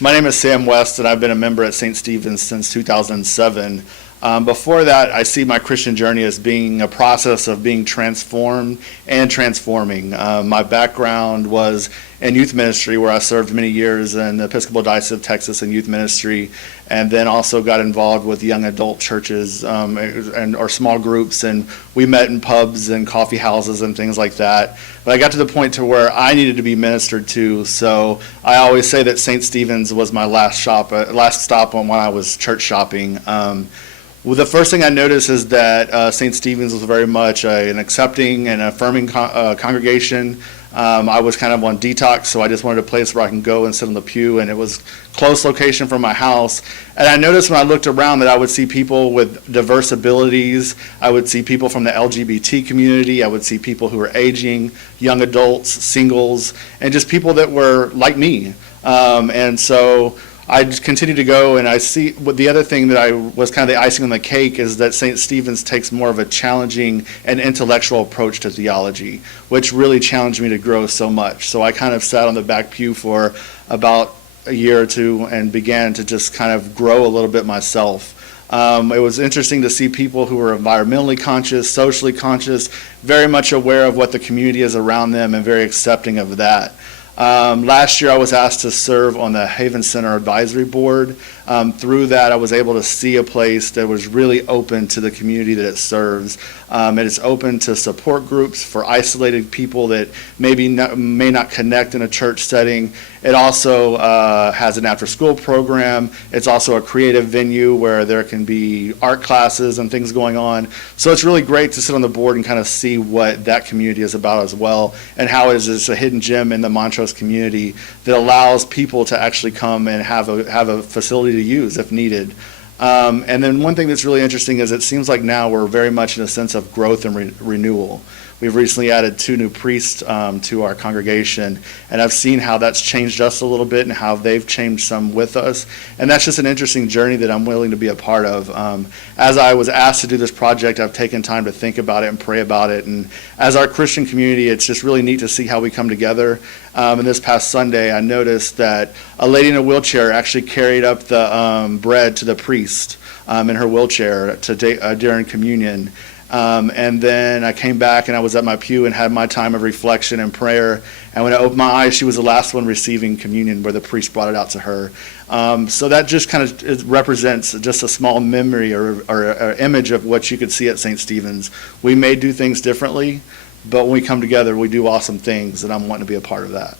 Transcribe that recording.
My name is Sam West, and I've been a member at St. Stephen's since 2007. Before that, I see my Christian journey as being a process of being transformed and transforming. My background was in youth ministry, where I served many years in the Episcopal Diocese of Texas in youth ministry, and then also got involved with young adult churches or small groups, and we met in pubs and coffee houses and things like that. But I got to the point to where I needed to be ministered to, so I always say that St. Stephen's was my last stop on when I was church shopping. Well, the first thing I noticed is that St. Stephen's was very much an accepting and affirming congregation. I was kind of on detox, so I just wanted a place where I can go and sit on the pew, and it was close location from my house. And I noticed when I looked around that I would see people with diverse abilities. I would see people from the LGBT community. I would see people who were aging, young adults, singles, and just people that were like me. And so I just continue to go, and I see the other thing that I was kind of the icing on the cake is that St. Stephen's takes more of a challenging and intellectual approach to theology, which really challenged me to grow so much. So I kind of sat on the back pew for about a year or two and began to just kind of grow a little bit myself. It was interesting to see people who were environmentally conscious, socially conscious, very much aware of what the community is around them and very accepting of that. Last year I was asked to serve on the Haven Center Advisory Board. Through that I was able to see a place that was really open to the community that it serves. And it's open to support groups for isolated people that may not connect in a church setting. It also has an after-school program. It's also a creative venue where there can be art classes and things going on. So it's really great to sit on the board and kind of see what that community is about as well, and how it is a hidden gem in the Montrose community that allows people to actually come and have a facility to use if needed. And then one thing that's really interesting is it seems like now we're very much in a sense of growth and renewal. We've recently added 2 new priests to our congregation, and I've seen how that's changed us a little bit and how they've changed some with us. And that's just an interesting journey that I'm willing to be a part of. As I was asked to do this project, I've taken time to think about it and pray about it. And as our Christian community, it's just really neat to see how we come together. And this past Sunday, I noticed that a lady in a wheelchair actually carried up the bread to the priest in her wheelchair during communion. And then I came back and I was at my pew and had my time of reflection and prayer. And when I opened my eyes, she was the last one receiving communion where the priest brought it out to her. So that just kind of represents just a small memory or image of what you could see at St. Stephen's. We may do things differently, but when we come together, we do awesome things, and I'm wanting to be a part of that.